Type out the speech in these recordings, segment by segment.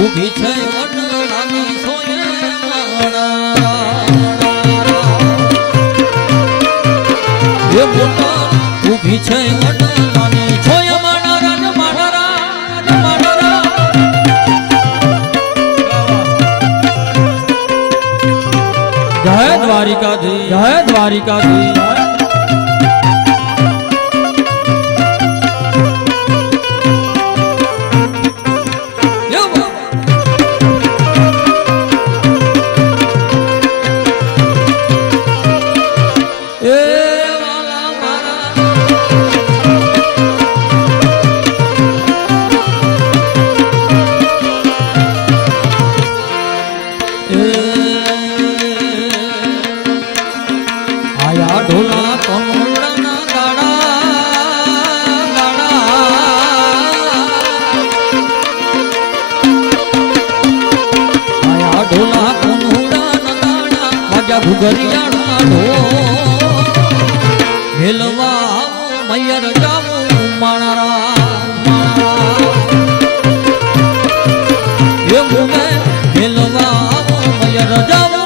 ઊભી છે વડલાની સોયે એ મોટા ઊભી છે વડલાની સોયે જય દ્વારિકાધીશ જય દ્વારિકાધીશ ભૂગરિયાળા ઢો મેલવા મૈયર જાવું માણારા એ મુમે મેલવા મૈયર જાવું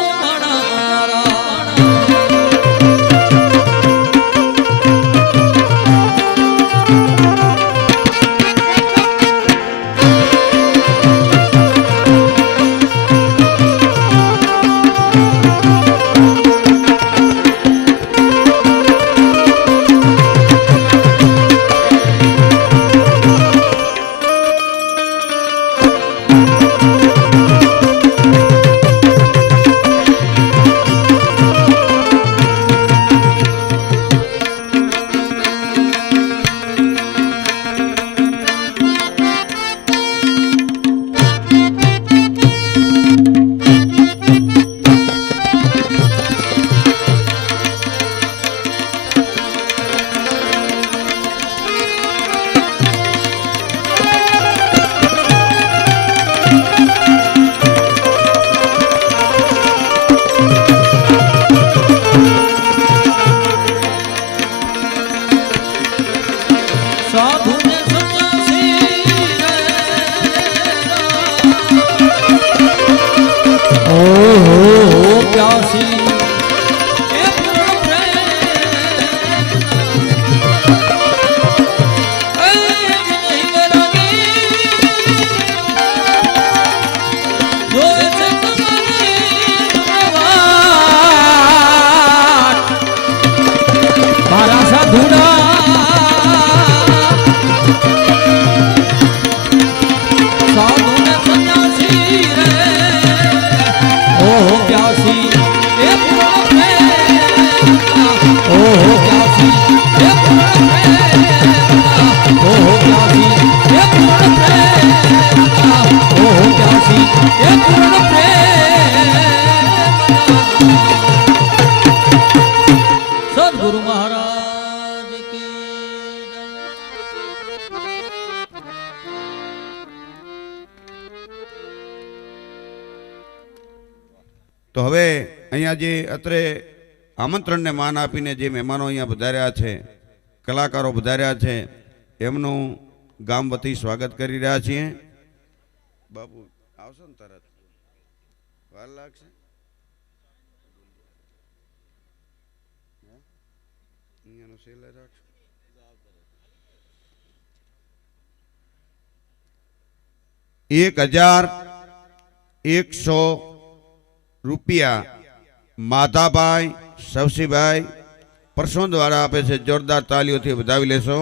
સદગુરુ મહારાજ કી તો હવે અહીંયા જે અત્રે આમંત્રણને માન આપીને જે મહેમાનો અહીંયા પધાર્યા છે, કલાકારો પધાર્યા છે, એમનું ગામ વતી સ્વાગત કરી રહ્યા છીએ. બાપુ આવશો ને તરત? વાર લાગશે? અહીંયાનો સેલે રાખશો. 1100 રૂપિયા માધાભાઈ સવસીભાઈ પરસોન દ્વારા આપે છે. જોરદાર તાલીઓથી વધાવી લેશો.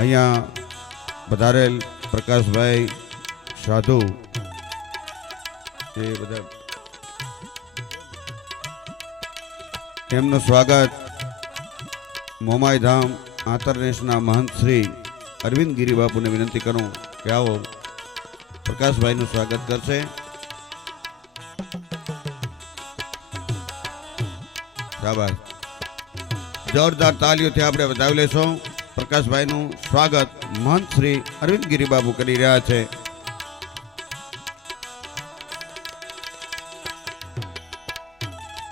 અહીંયા પધારેલ પ્રકાશભાઈ સાધુ એ બધા એમનું સ્વાગત મોમાઈ ધામ આંતરદેશના મહંત શ્રી અરવિંદ ગિરી બાપુને વિનંતી કરું કે આવો પ્રકાશભાઈનું સ્વાગત કરશે. શાબાશ, જોરદાર તાલીઓથી આપણે વધાવી લેશો. પ્રકાશભાઈનું સ્વાગત મહંત શ્રી અરવિંદ ગિરી બાપુ કરી રહ્યા છે.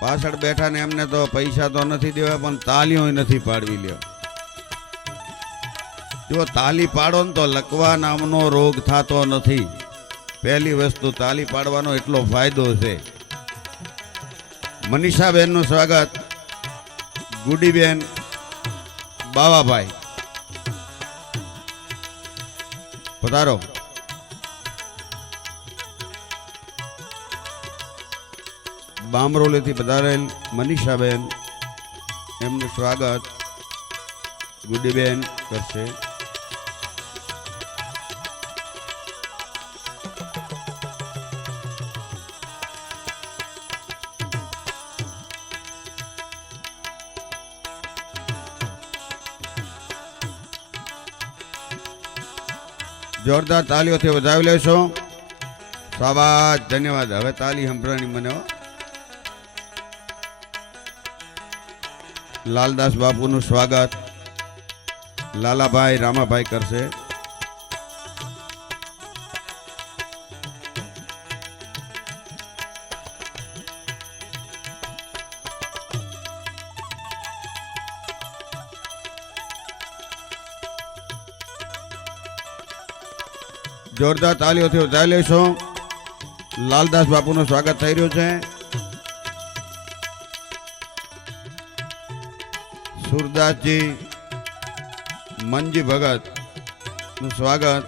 પાછળ બેઠા ને એમને તો પૈસા તો નથી દેવા પણ તાલીઓ નથી પાડવી લ્યો. જો તાલી પાડો ને તો લકવા નામનો રોગ થતો નથી. પહેલી વસ્તુ તાલી પાડવાનો એટલો ફાયદો છે. મનીષાબેનનું સ્વાગત. ગુડીબેન બાવાભાઈ પધારો. બામરોલીથી પધારેલ મનીષાબેન, એમનું સ્વાગત ગુડીબેન કરશે. જોરદાર તાલીઓથી વધાવી લેશો. શાબાશ, ધન્યવાદ. હવે તાલી સંભળાણી મને. લાલદાસ બાપુનું સ્વાગત લાલાભાઈ રામાભાઈ કરશે. જોરદાર તાલીઓથી વધાવી લેશો. લાલદાસ બાપુનું સ્વાગત થઈ રહ્યું છે. સુરદાસજી મનજી ભગત નું સ્વાગત.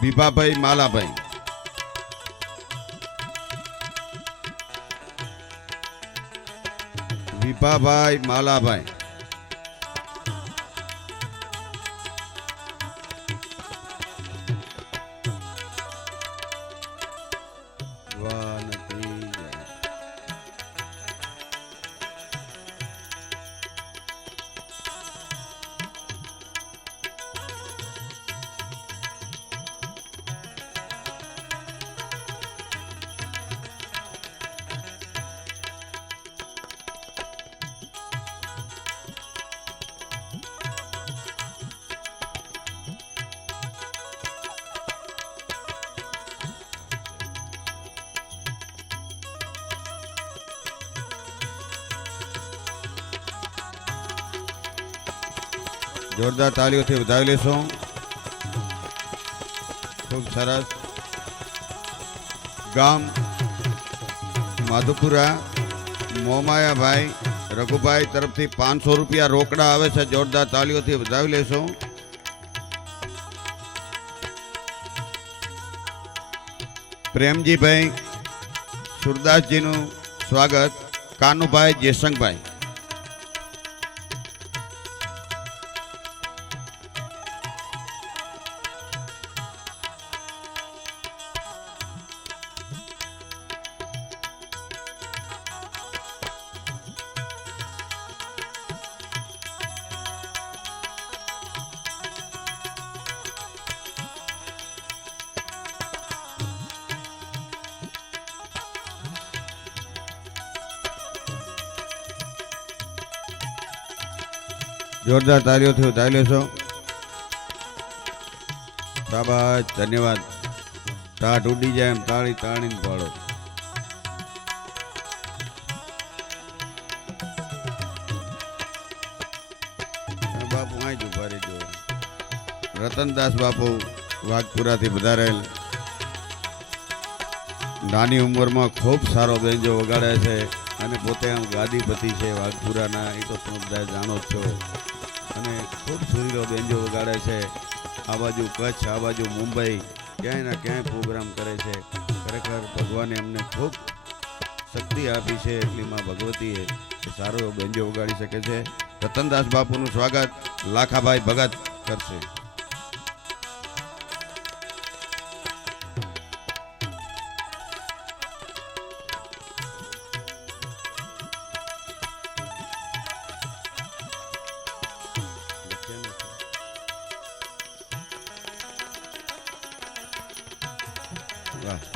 ભીભાભાઈ માલાભાઈ, ભીભાભાઈ માલાભાઈ, જોરદાર તાલીઓથી વધાવી લેશો. ખૂબ સરસ. ગામ માધુપુરા મોમાયાભાઈ રઘુભાઈ તરફથી 500 રૂપિયા રોકડા આવે છે. જોરદાર તાલીઓથી વધાવી લેશો. પ્રેમજીભાઈ સુરદાસજીનું સ્વાગત. કાનુભાઈ જેસંગભાઈ, જોરદાર તાલીઓથી વધાવી લેશો. શાબાશ, ધન્યવાદ. ટાટ ઉડી જાય એમ તાળી તાણીને પાડો. બાપુ અહીં જ ઉભા રહેજો. રતનદાસ બાપુ વાઘપુરાથી પધારેલ. નાની ઉંમરમાં ખૂબ સારો બેન્જો વગાડે છે અને પોતે આમ ગાદીપતિ છે વાઘપુરાના. એ તો સમુદાય જાણો છો. અને ખૂબ સુરીલો બેન્જો વગાડે છે. આ બાજુ કચ્છ, આ બાજુ મુંબઈ, ક્યાંય ના ક્યાંય પ્રોગ્રામ કરે છે. ખરેખર ભગવાને એમને ખૂબ શક્તિ આપી છે. એટલી માં ભગવતીએ સારો એવો બેન્જો વગાડી શકે છે. રતનદાસ બાપુનું સ્વાગત લાખાભાઈ ભગત કરશે.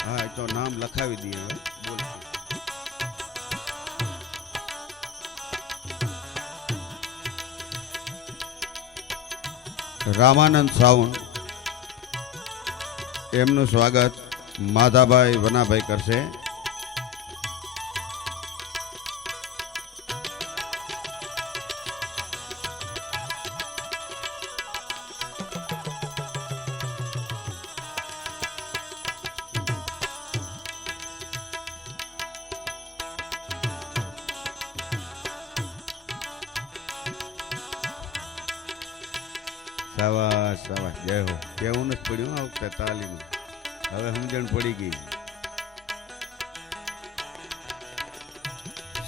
હા, એ તો નામ લખાવી દઈએ. હવે બોલ. રામાનંદ સાઉન્ડ, એમનું સ્વાગત માધાભાઈ વનાભાઈ કરશે. શાબાશ શાબાશ જય હો. કેવું નથી પડ્યું આ વખતે તાલીનું. હવે સમજણ પડી ગઈ.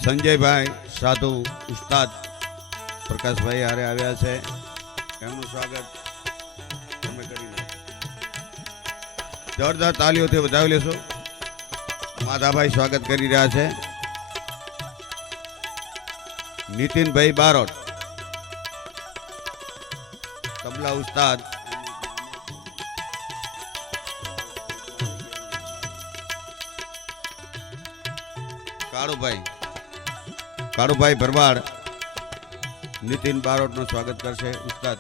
સંજયભાઈ સાધુ ઉસ્તાદ પ્રકાશભાઈ હારે આવ્યા છે, એમનું સ્વાગત તમે કરી લો. જોરદાર તાલીઓથી વધાવી લેશો. માધાભાઈ સ્વાગત કરી રહ્યા છે. નીતિનભાઈ બારોટ તબલા ઉસ્તાદ, કાળુભાઈ ભરવાડ નીતિન બારોટનું સ્વાગત કરશે ઉસ્તાદ.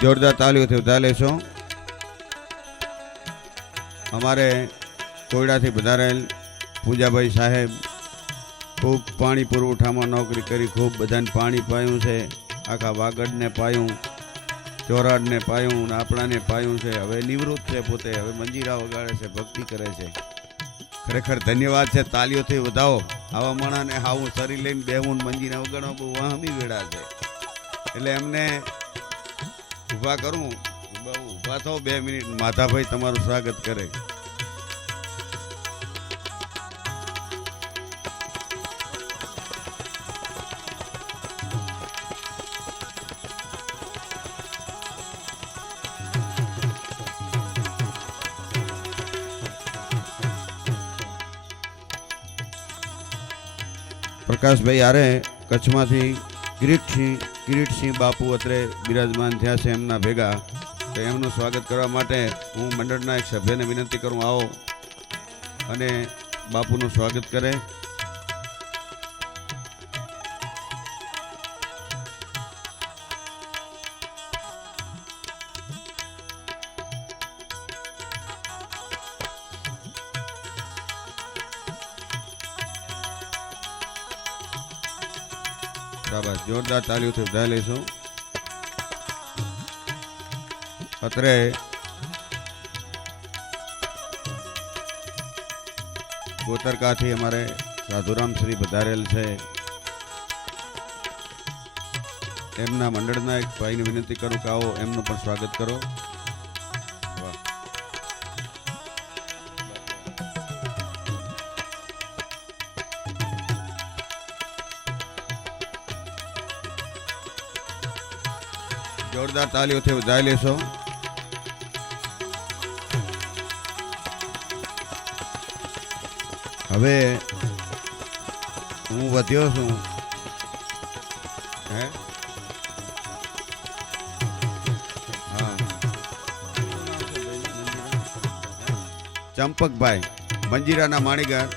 જોરદાર તાલીઓથી વધારે લેશો. અમારે કોયડાથી વધારેલ પૂજાભાઈ સાહેબ ખૂબ પાણી પુરવઠામાં નોકરી કરી, ખૂબ બધાને પાણી પાયું છે, આખા વાગડને પાયું, ચોરાડને પાયું, આપણાને પાયું છે. હવે નિવૃત્ત છે, પોતે હવે મંજીરા વગાડે છે, ભક્તિ કરે છે. ખરેખર ધન્યવાદ છે. તાલીઓથી વધાવો. આવા માણાને આવું શરીર લઈને બેહવું મંજીરા વગાડવા બહુ વહામી વેળા છે. એટલે એમને ઊભા કરું. ઊભા થો 2 મિનિટ. માધાભાઈ તમારું સ્વાગત કરે. પ્રકાશભાઈ આરે કચ્છમાંથી કિરીટસિંહ બાપુ અત્રે બિરાજમાન થયા છે એમના ભેગા. તો એમનું સ્વાગત કરવા માટે હું મંડળના એક સભ્યને વિનંતી કરું, આવો અને બાપુનું સ્વાગત કરે. શાબાશ. જોરદાર તાલીઓથી વધારી લઈશું. અત્રે ગોતરકાથી અમારે સાધુરામ શ્રી પધારેલ છે. એમના મંડળના એક ભાઈને વિનંતી કરું કે આવો એમનું પણ સ્વાગત કરો. જોરદાર તાલીઓથી વધારી લેશો. હવે હું વધ્યો છું. હે હા, ચંપકભાઈ મંજીરાના માણીગાર.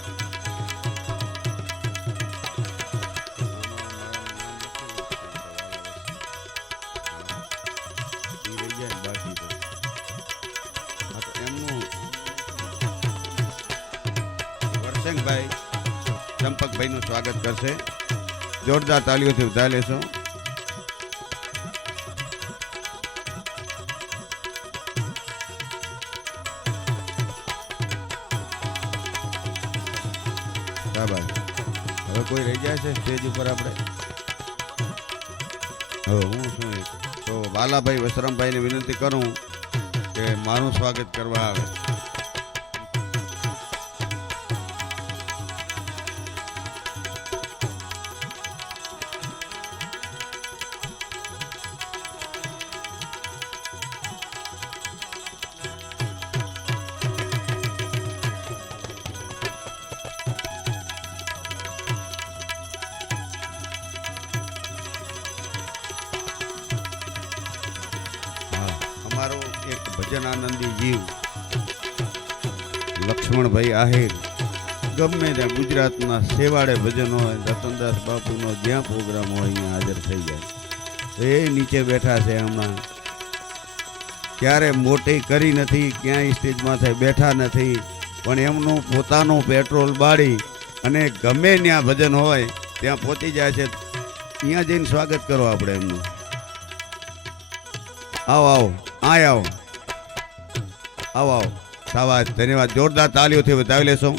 વરસંગભાઈ ચંપકભાઈનું સ્વાગત કરશે. જોરદાર તાલીઓથી વધારી લેશો. હવે કોઈ રહી જાય છે સ્ટેજ ઉપર? આપણે હવે હું શું તો વાલાભાઈ વસરામભાઈને વિનંતી કરું કે મારું સ્વાગત કરવા આવે. અમારો એક ભજન આનંદી જીવ લક્ષ્મણભાઈ આહિર ગમે ત્યાં ગુજરાતના સેવાડે ભજન હોય, રતનદાસ બાપુનો જ્યાં પ્રોગ્રામ હોય અહીંયા હાજર થઈ જાય. એ નીચે બેઠા છે. હમણાં ક્યારે મોટી કરી નથી, ક્યાંય સ્ટેજમાં થઈ બેઠા નથી, પણ એમનું પોતાનું પેટ્રોલ બાળી અને ગમે ત્યાં ભજન હોય ત્યાં પહોંચી જાય છે. અહીંયા જઈને સ્વાગત કરો આપણે એમનું. આવો આવો આય આવો આવો આવો. શાબાશ, ધન્યવાદ. જોરદાર તાળીઓથી વધાવી લેશો.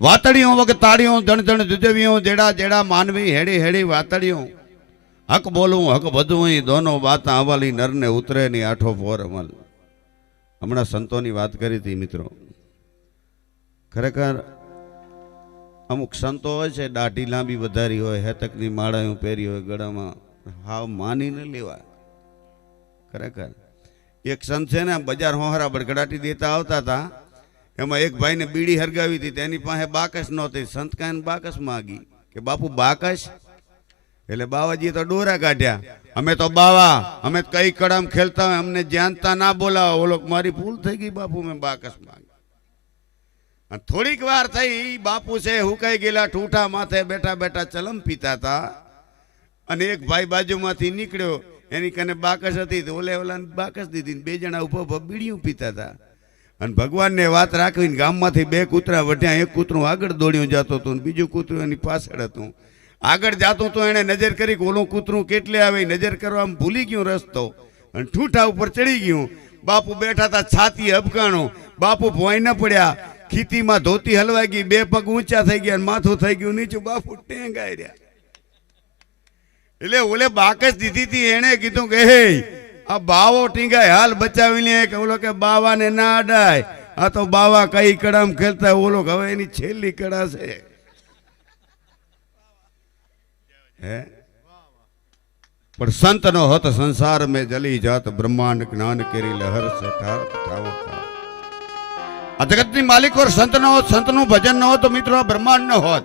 વાતડીઓ વગર તાળીઓ જણ જણ જુજવીઓ જેડા જેડા માનવી હેડી હેડી વાતડીઓ હક બોલવું હક બધું દોનો બાતા હવાલી નરને ઉતરે ની આઠો ફોર અમલ. હમણાં સંતોની વાત કરી હતી મિત્રો. ખરેખર અમુક સંતો હોય છે દાઢી લાંબી વધારી હોય, હેતકની માળાઓ પહેરી હોય, ગળામાં હાવ માની ન લેવાય. ખરેખર એક સંત છે ને બજાર હોહરા બડગડાટી દેતા આવતા હતા. એમાં એક ભાઈને બીડી હરગાવી હતી, તેની પાસે બાકસ નહોતી. સંત કાંઈ બાકસ માગી કે બાપુ બાકસ. એટલે બાવાજીએ તો ડોરા કાઢ્યા. અમે તો બાવા, અમે કઈ કડામ ખેલતા હોય, અમને જાણતા ના બોલાવો. ઓલો મારી ભૂલ થઈ ગઈ બાપુ, મેં બાકસ માગી. અને થોડીક વાર થઈ, બાપુ છે હુકાઈ ગયેલા ઠૂઠા માથે બેઠા બેઠા ચલમ પીતા હતા. અને એક ભાઈ બાજુમાંથી નીકળ્યો, એની કને બાકસ હતી, ઓલે ઓલાને બાકસ દીધી. બે જણા ઉભા ઉભા બીડીયું પીતા હતા. અને ભગવાનને વાત રાખવીને ગામમાંથી બે કૂતરા વઢ્યા. એક કૂતરું આગળ દોડ્યું જતું હતું, બીજું કૂતરું એની પાછળ હતું. આગળ જાતું તો એને નજર કરી કે ઓલું કૂતરું કેટલે આવે, નજર કરવામાં ભૂલી ગયું રસ્તો અને ઠૂઠા ઉપર ચડી ગયું. બાપુ બેઠા હતા, છાતી અબકાણું. બાપુ ભોંય ન પડ્યા, ખીતીમાં ધોતી હલવાઈ ગઈ, બે પગ ઊંચા થઈ ગયા, માથું થઈ ગયું નીચું. બાપુ ટેંગાઈ રહ્યા. એટલે ઓલે બાકસ દીધી હતી, એને કીધું કે હે આ બાવો ટીંગાય, હાલ બચાવી લે. કે ઓલો કે બાવાને ના અડાય, આ તો બાવા કઈ કડામ ખેલતા. ઓલો હવે એની છેલ્લી કડા છે. હે પણ સંત નો હત સંસાર મેં જલી જાત, બ્રહ્માંડ જ્ઞાન કેરી લહર સે ઠારત ઠાવો ઠાવ. આ જગતની માલિક ઓર સંત નો હોત, સંત નું ભજન ન હોત તો મિત્રો બ્રહ્માંડ ન હોત.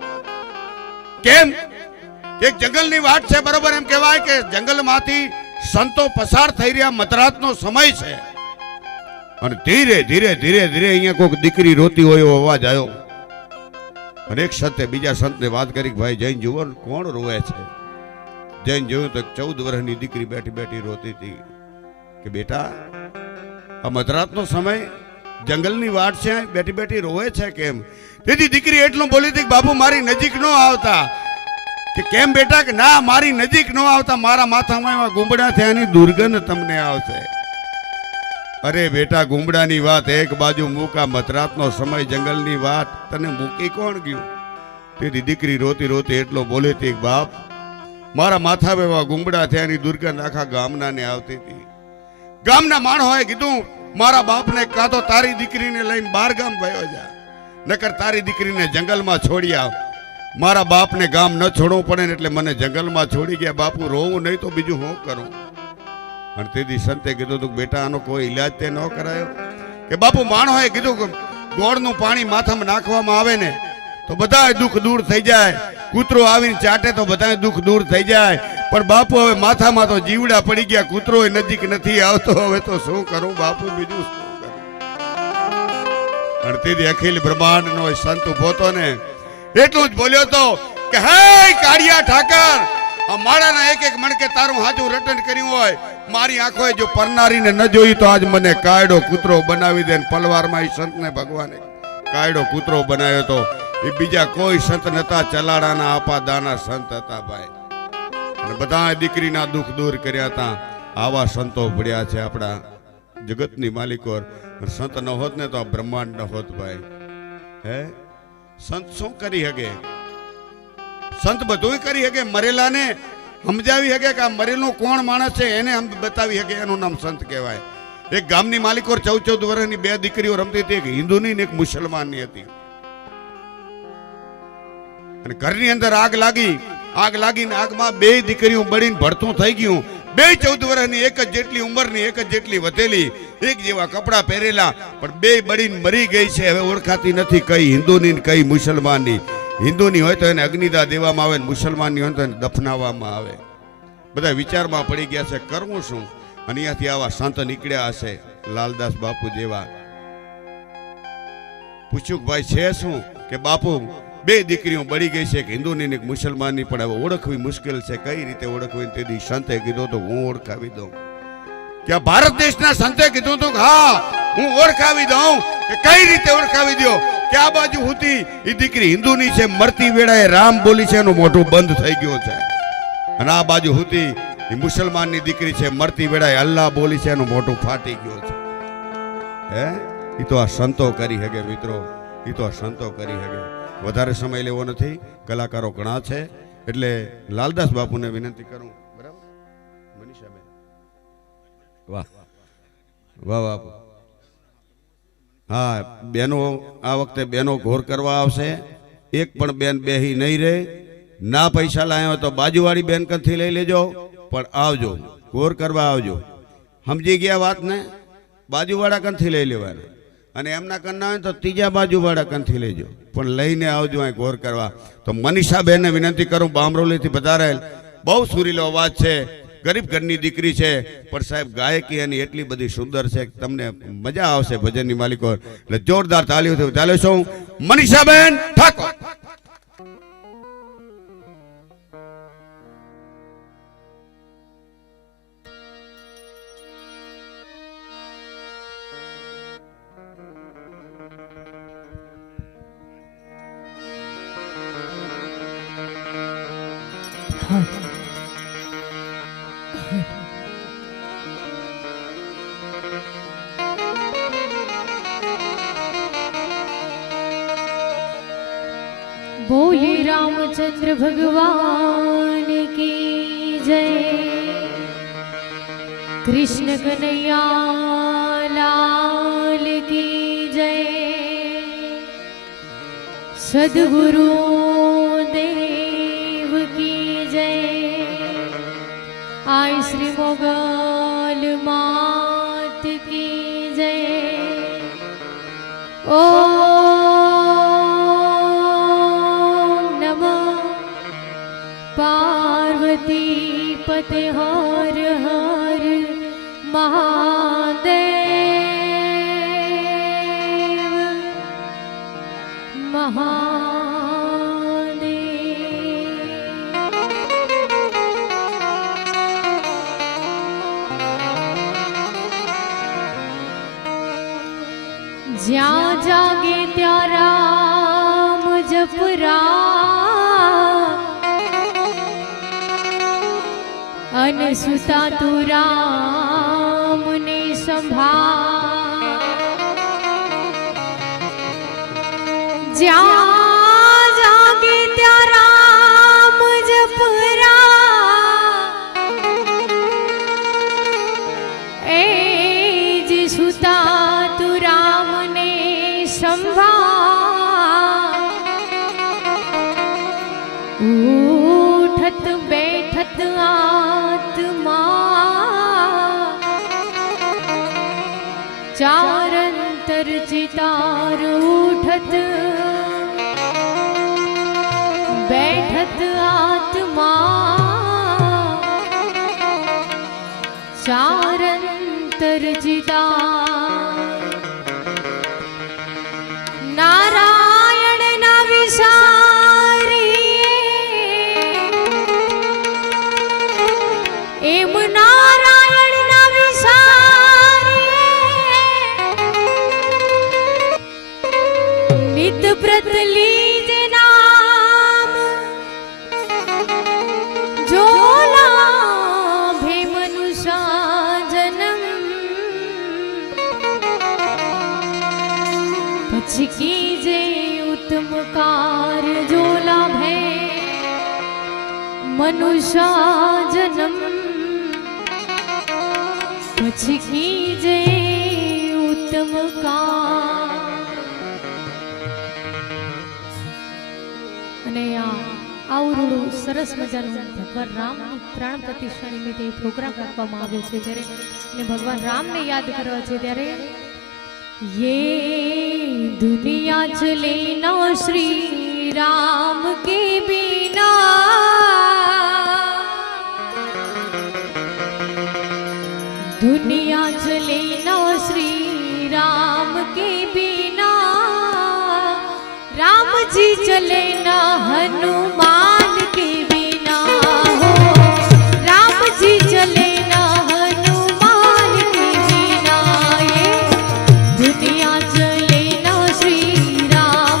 કેમ? એક જંગલની વાત છે, બરોબર. એમ કહેવાય કે જંગલમાંથી સંતો પસાર થઈ રહ્યા, મધરાતનો સમય છે. અને ધીરે ધીરે ધીરે ધીરે અહીંયા કોઈક દીકરી રોતી હોય એવો અવાજ આવ્યો. અને એક સંતે બીજા સંતને વાત કરી, ભાઈ જઈને જુઓ કોણ રોવે છે. જઈને જોયું તો 14 વર્ષની દીકરી બેઠી બેઠી રોતી હતી. કે બેટા, આ મધરાતનો સમય, જંગલની વાટ છે, બેઠી બેઠી રોવે છે કેમ? તેથી દીકરી એટલું બોલી હતી કે બાપુ મારી નજીક ન આવતા. કે કેમ બેટા? કે ના, મારી નજીક ન આવતા, મારા માથામાં એવા ગુંબડા થયાની દુર્ગંધ તમને આવશે. અરે બેટા, ગુંબડાની વાત એક બાજુ મૂકા, મધરાતનો સમય, જંગલની વાત તને મૂકી કોણ ગયું? તેથી દીકરી રોતી રોતી એટલો બોલી હતી, બાપ મારા માથામાં એવા ગુંબડા થયાની દુર્ગંધ આખા ગામના ને આવતી હતી. ગામના માણસોએ કીધું, મારા બાપને કાં તો તારી દીકરીને લઈને 12 ગામ ભયો જા, નકર તારી દીકરીને જંગલમાં છોડી આવ. મારા બાપને ગામ ન છોડવું પડે ને એટલે મને જંગલમાં છોડી ગયા. બાપુ રોવું નહીં તો બીજું હું કરું? અને તેથી સંતે કીધું તું, બેટા આનો કોઈ ઈલાજ તે ન કરાયો? કે બાપુ માણસોએ કીધું કે ગોળનું પાણી માથામાં નાખવામાં આવે ને તો બધાય દુઃખ દૂર થઈ જાય, કૂતરો આવીને ચાટે તો બધાય દુઃખ દૂર થઈ જાય. પણ બાપુ હવે માથામાં તો જીવડા પડી ગયા, કૂતરો નજીક નથી આવતો, હવે તો શું કરું બાપુ, બીજું શું કરું? અને તેથી અખિલ બ્રહ્માંડનો સંત ઉભો હતો ને, એટલું જ બોલ્યો તો કે હે કાળિયા ઠાકર, આ માળાના એક એક મણકે તારું હાજુ રટન કર્યું હોય, મારી આંખોએ જો પરનારીને ન જોઈ તો આજ મને કાયડો કૂતરો બનાવી દે. પલવારમાં એ સંતને ભગવાને કાયડો કૂતરો બનાવ્યો તો. એ બીજા કોઈ સંત નતા, ચલાડાના આપા દાના સંત હતા ભાઈ. અને બધા દીકરીના દુઃખ દૂર કર્યા હતા. આવા સંતો પડ્યા છે આપણા જગતની માલિકો. સંત ન હોત ને તો આ બ્રહ્માંડ ન હોત ભાઈ. હે સંત શું કરી શકે? સંત બધું કરી શકે. મરેલાને સમજાવી શકે કે આ મરેલો કોણ માણસ છે, એને બતાવી શકે, એનું નામ સંત કહેવાય. એક ગામની માલિકો 14 વર્ષની 2 દીકરીઓ રમતી હતી, એક હિન્દુની ને એક મુસલમાનની હતી. અને ઘરની અંદર આગ લાગીને આગમાં 2 દીકરીઓ બળીને ભડતું થઈ ગયું. 2 14 વર્ષની, એક જ જેટલી ઉંમરની, એક જ જેટલી વધેલી, એક જેવા કપડા પહેરેલા, પણ 2 બળીને મરી ગઈ છે. હવે ઓળખાતી નથી કઈ હિન્દુની ને કઈ મુસલમાનની. હિન્દુની હોય તો એને અગ્નિદાહ દેવામાં આવે, મુસલમાનની હોય તો એને દફનાવવામાં આવે. બધા વિચારમાં પડી ગયા છે, કરવું શું? અને અહીંયાથી આવા સંત નીકળ્યા હશે, લાલદાસ બાપુ જેવા. પૂછ્યું ભાઈ છે શું? કે બાપુ 2 દીકરીઓ બળી ગઈ છે, એક હિન્દુની ને એક મુસલમાનની, પણ હવે ઓળખવી મુશ્કેલ છે, કઈ રીતે ઓળખવી? તેથી સંતે કીધું તો હું ઓળખાવી દઉં. કે ભારત દેશના સંતે કીધું હતું, હા હું ઓળખાવી દઉં. કે કઈ રીતે ઓળખાવી દો? ત્યાં બાજુ હતી એ દીકરી હિન્દુની છે, મરતી વેળાએ રામ બોલી છે એનું મોઢું બંધ થઈ ગયું છે. અને આ બાજુ હતી એ મુસલમાનની દીકરી છે, મરતી વેળાએ અલ્લાહ બોલી છે એનું મોઢું ફાટી ગયું છે. હે એ તો આ સંતો કરી શકે મિત્રો, એ તો આ સંતો કરી શકે. વધારે સમય લેવો નથી, કલાકારો ઘણા છે એટલે લાલદાસ બાપુને વિનંતી કરું. બરાબર મનીષાબેન, વાહ વાહ બાપુ. હા બેનો આ વખતે બેનો ઘોર કરવા આવશે. એક પણ બેન બેહી નહીં રહે. ના પૈસા લાવ્યો તો બાજુવાળી બેન કંથી લઈ લેજો, પણ આવજો, ઘોર કરવા આવજો. સમજી ગયા વાત ને? બાજુવાળા કંથી લઈ લેવાના, અને એમના કરના હોય તો ત્રીજા બાજુવાળા કંથી લેજો, પણ લઈને આવજો અહીં ઘોર કરવા. તો મનીષાબેનને વિનંતી કરું, બામરોલીથી પધારેલ, બહુ સુરીલો અવાજ છે, ગરીબ ઘરની દીકરી છે, પણ સાહેબ ગાયકી એની એટલી બધી સુંદર છે કે તમને મજા આવશે ભજનની માલિકો. એટલે જોરદાર તાલીઓથી ચાલે છું મનીષાબેન ઠાકોર. बोले रामचंद्र भगवान की जय, कृष्ण कन्हैया लाल की जय, सद्गुरु देव की जय, आई श्री मोगल मात की जय। ओ पार्वती पते हर हर महादेव महादेव। ज्यां जागे त्या राम जपरा, अनसुता तू राम ने संभाल। ज्यां जागे त्या राम जपरा, ए जी सुता तू राम ने संभाल। उठत बैठत आत्मा, चारंतर चितार उठत बैठत आत्मा, चारंतर चितार। नारायण ना विसारी एम नारायण ना विसारी, नित व्रत लीजे नाम, जोला भे मनुष्य जन्म। પછી कीजे उत्तम कार, जोला भे मनुष्य जन्म। પછી कीजे उत्तम कार। અને આવડું સરસ મજાનું ભગવાન રામની પ્રાણ પ્રતિષ્ઠા નિમિત્તે પ્રોગ્રામ રાખવામાં આવ્યો છે, ત્યારે અને ભગવાન રામને યાદ કરવા છે ત્યારે ये दुनिया चले ना श्री राम के बिना, दुनिया चले ना श्री राम के बिना, राम जी चले ना हनुमान के बिना हो, राम जी चले ना हनुमान के बिना। ये दुनिया चले ना श्री राम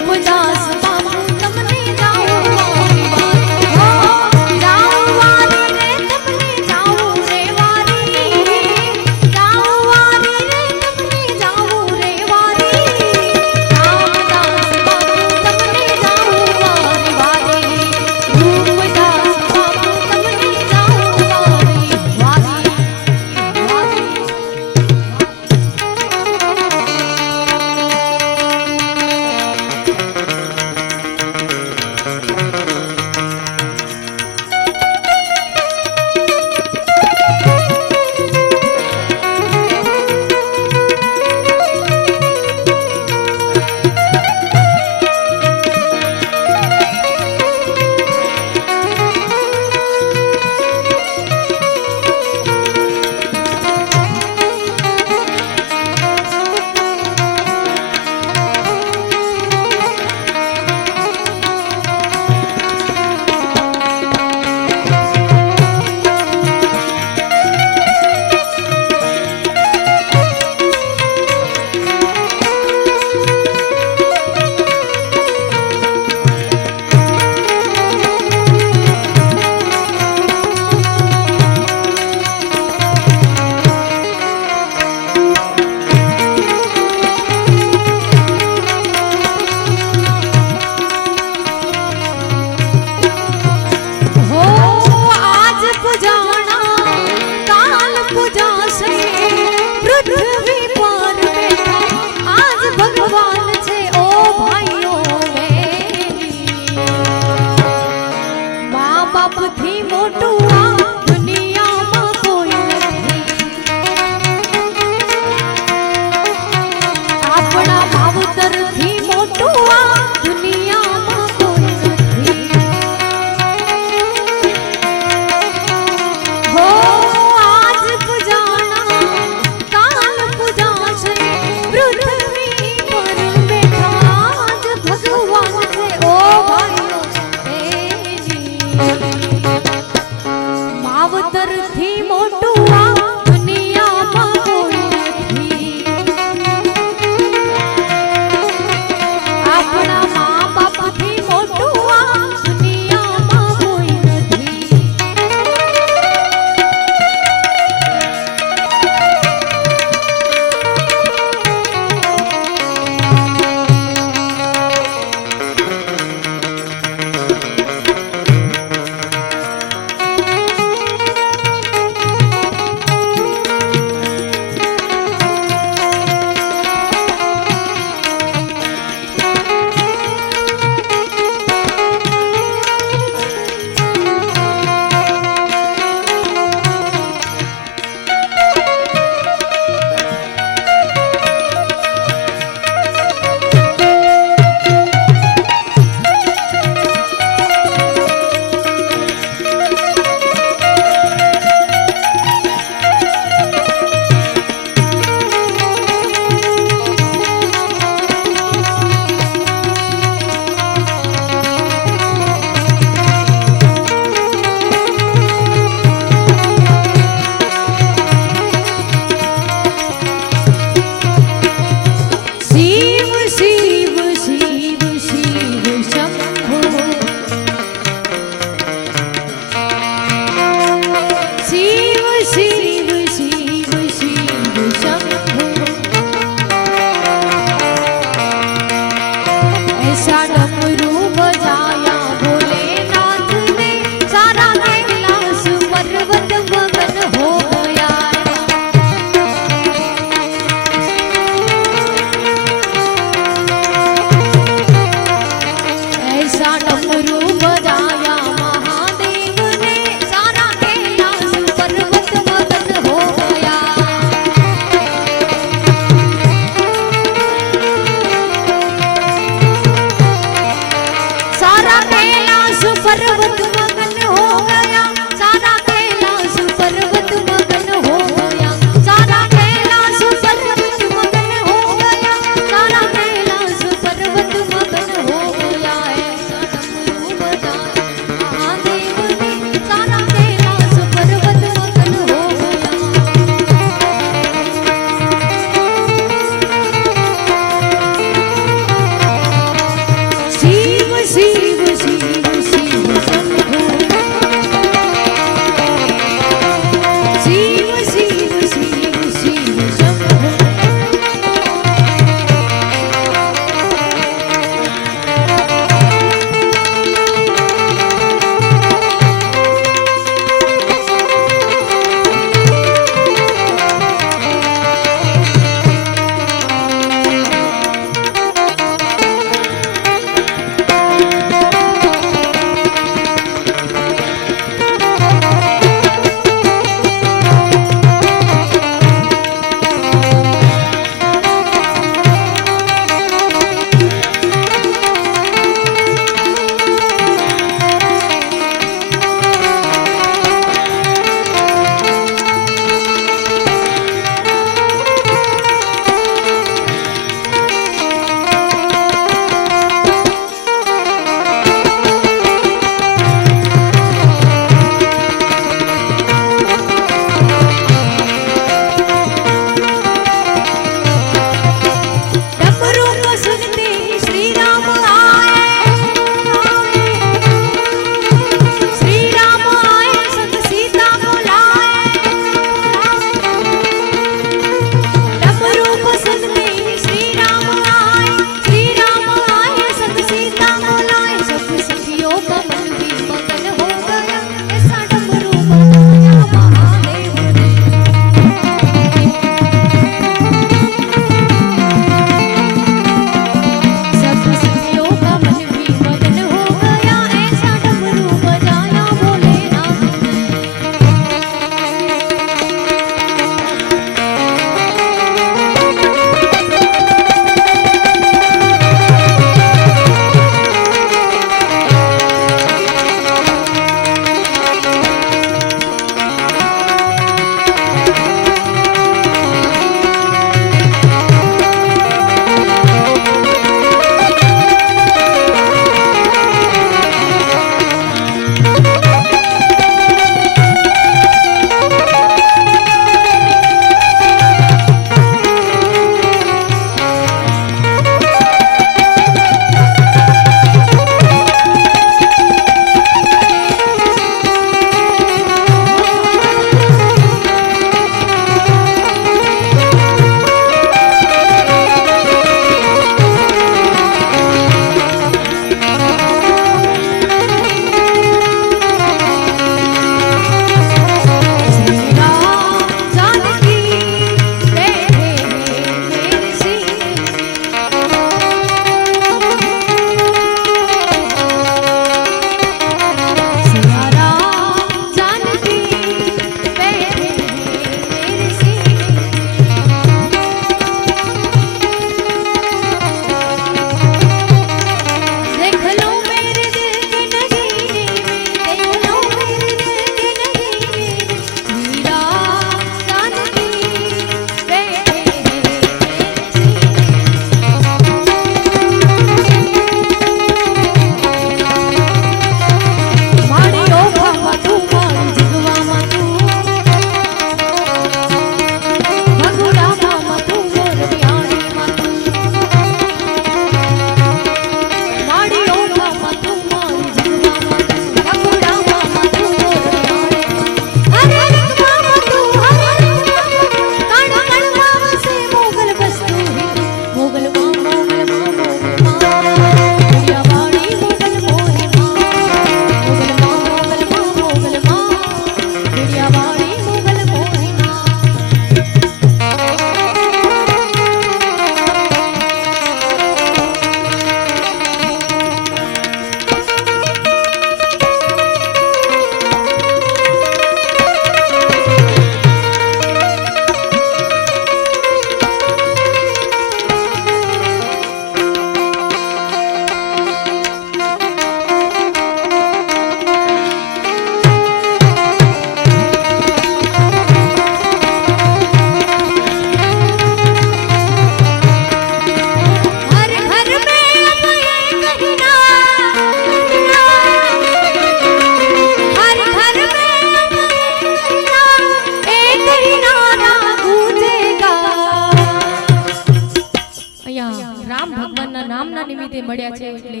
રામના નિમિત્તે મળ્યા છે એટલે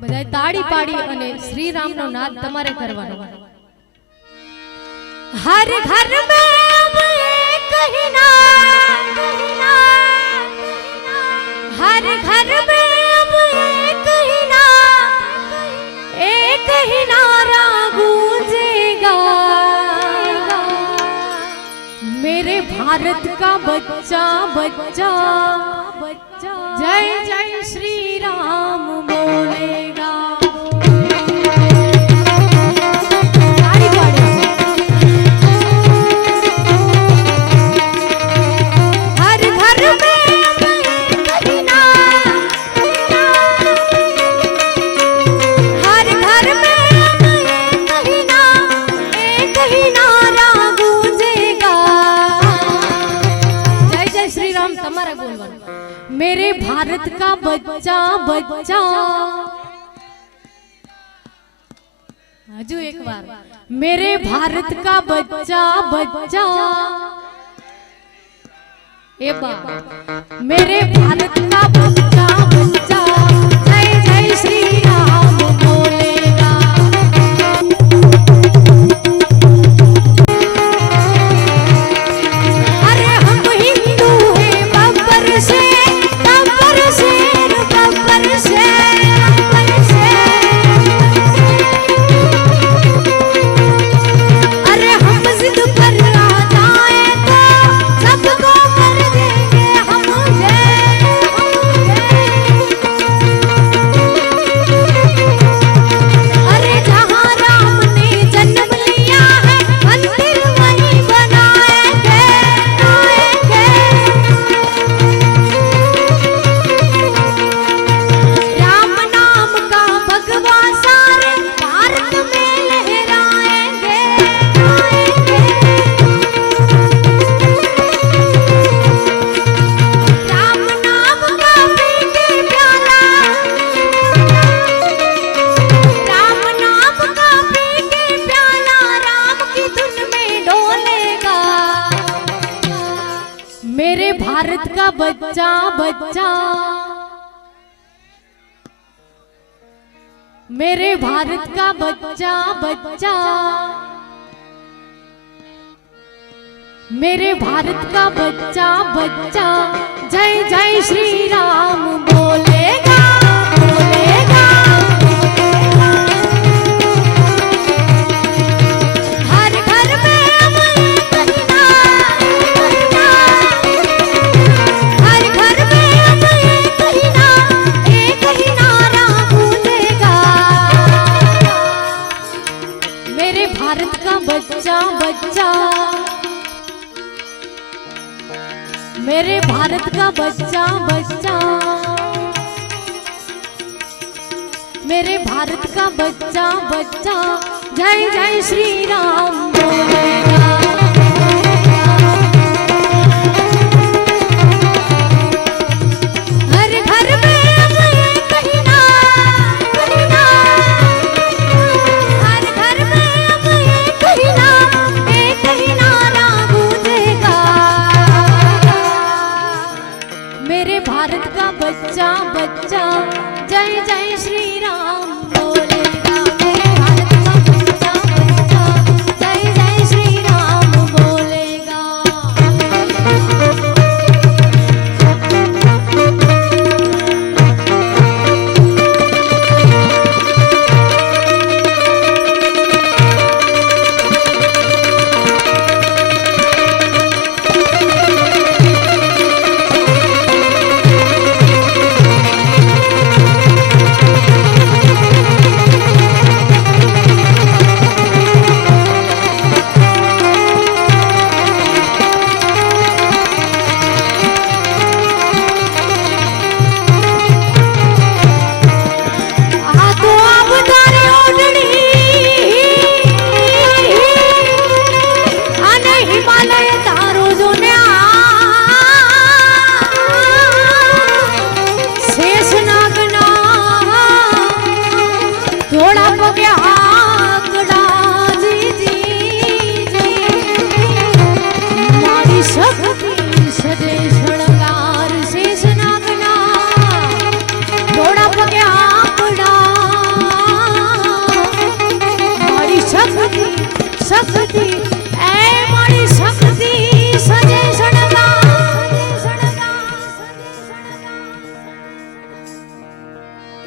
બધાય તાળી પાડી અને શ્રી રામનો નાદ તમારે કરવાનો। हर घर में अब एक ही नाम, हर घर में अब एक ही नारा गूंजेगा, मेरे भारत का बच्चा बच्चा जय जय श्री राम बोलेगा। मेरे भारत का बच्चा बच्चा, हजू एक बार, मेरे भारत का बच्चा बच्चा, ए बार, मेरे भारत का बच्चा बच्चा जय जय श्री राम बोलेगा। अरे हम हिंदू हैं बब्बर से, भारत का बच्चा बच्चा, मेरे भारत का बच्चा बच्चा, मेरे भारत का बच्चा बच्चा जय जय श्री राम बोलेगा बोलेगा। हर घर में अब एक ही नाम, हर घर में अब एक ही नारा गूंजेगा, मेरे भारत का बच्चा बच्चा, मेरे भारत का बच्चा बच्चा, मेरे भारत का बच्चा बच्चा जय जय श्री राम बोलेगा। हर घर में अब एक ही नाम, हर घर में अब एक ही नारा गूंजेगा, मेरे भारत का बच्चा बच्चा जय जय श्री राम बोलेगा। मेरे भारत का बच्चा बच्चा जय जय श्री राम बोलेगा।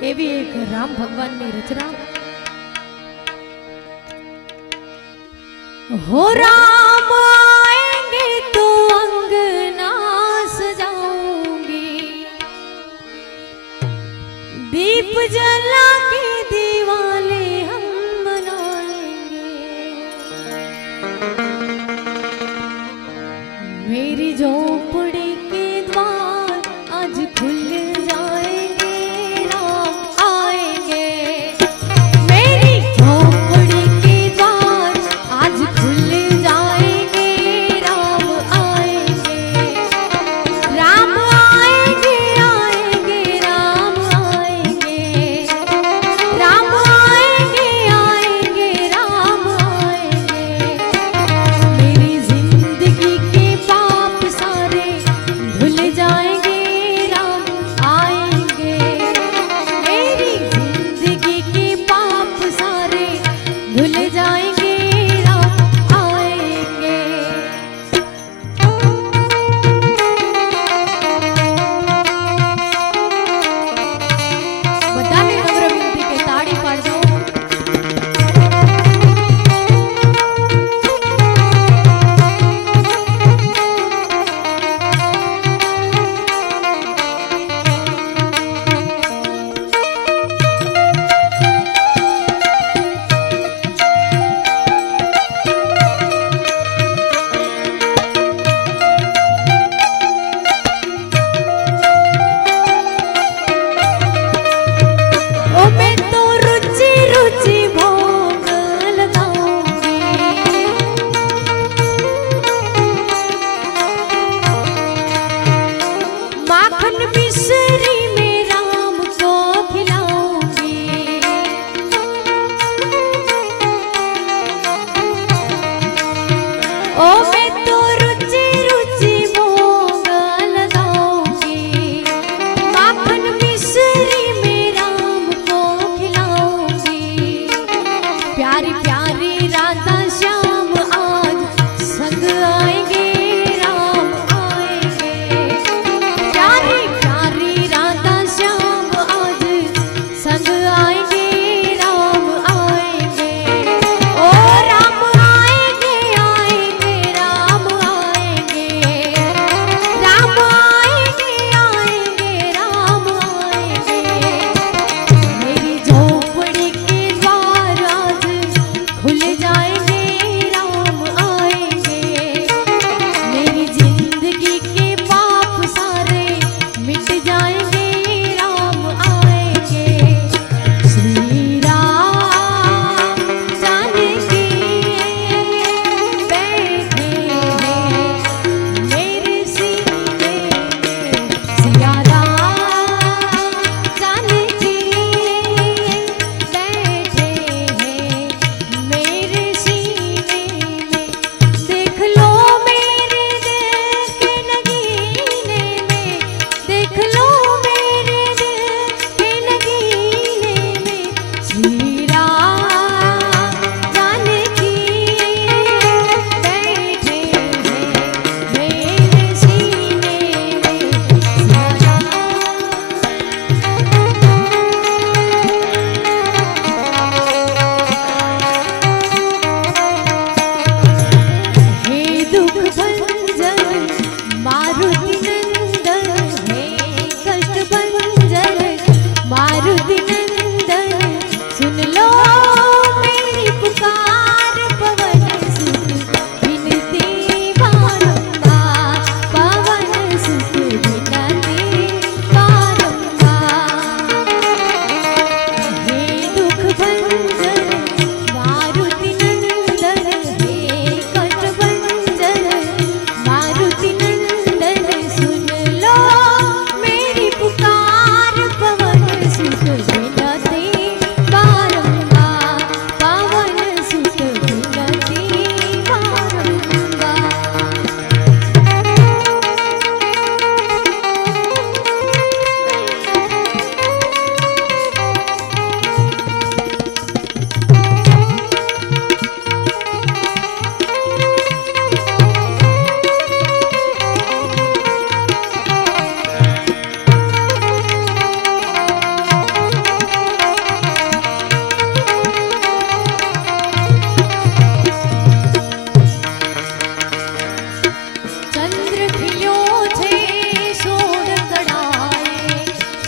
એવી એક રામ ભગવાનની રચના। हो राम आएंगे तो अंगना सजाऊंगी, दीप जला के दिवाले हम मनाएंगे। मेरी झोपड़ी के द्वार आज खुल जाएंगे, राम आएंगे। मेरी झोपड़ी के द्वार आज खुल जाएंगे, राम आएंगे। राम आएंगे, आएंगे, राम आएंगे।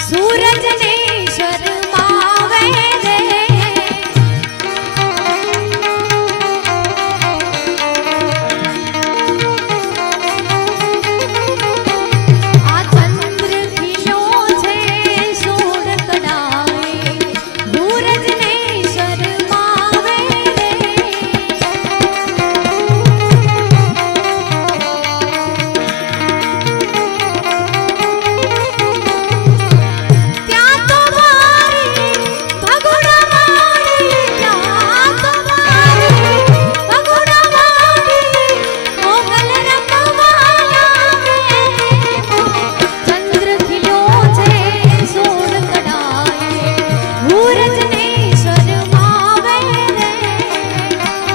सूरज ने शर्मावे रे आ चंद्र खिलो छे सोड कडाए सूरज ने शर्मावे रे ત્યાં તો મારી ભગુડા મારી ત્યાં તો મારી ભગુડા મારી મોગલ રમવાયા ચંદ્ર ખિલ્યો છે સોડ કડાએ સૂરજ ને શરમાવે રે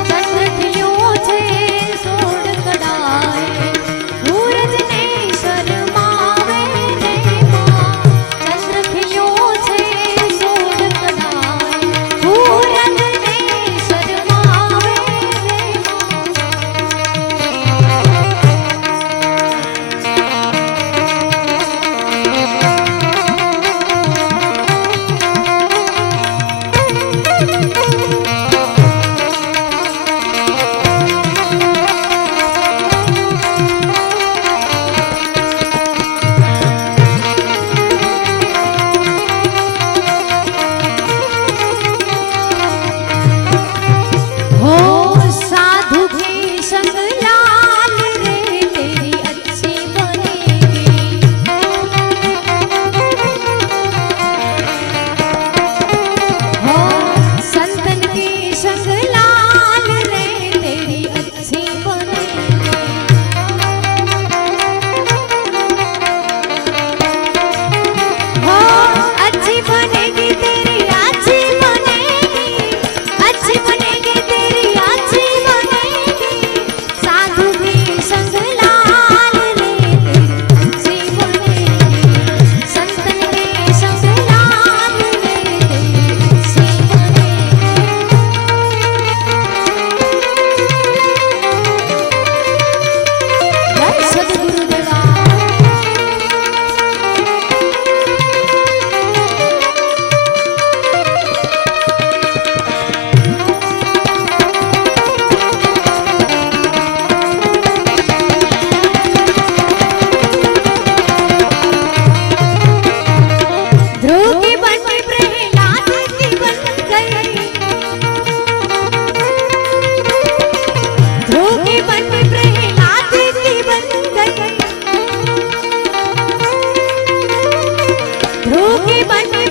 ચંદ્ર ખિલ્યો છે સોડ કડાએ સૂરજ ને શરમાવે રે ચંદ્ર ખિલ્યો છે સોડ કડાએ સૂરજ ને શરમાવે हो साधु के संग लाल रे तेरी अच्छी बनेगी हो संतन के संग लाल रे तेरी अच्छी बनेगी हो अच्छी बनेगी तेरी अच्छी बनेगी अच्छी बनेगी तेरी अच्छी बनेगी साधु भी संग लाल रे तेरी अच्छी बनेगी संतन के संग लाल रे तेरी अच्छी बनेगी जय सद्गुरुदेवा ध्रुव की बनी प्रहलाद की बन गई ध्रुव की बनी प्रहलाद की बन गई ध्रुव की बनी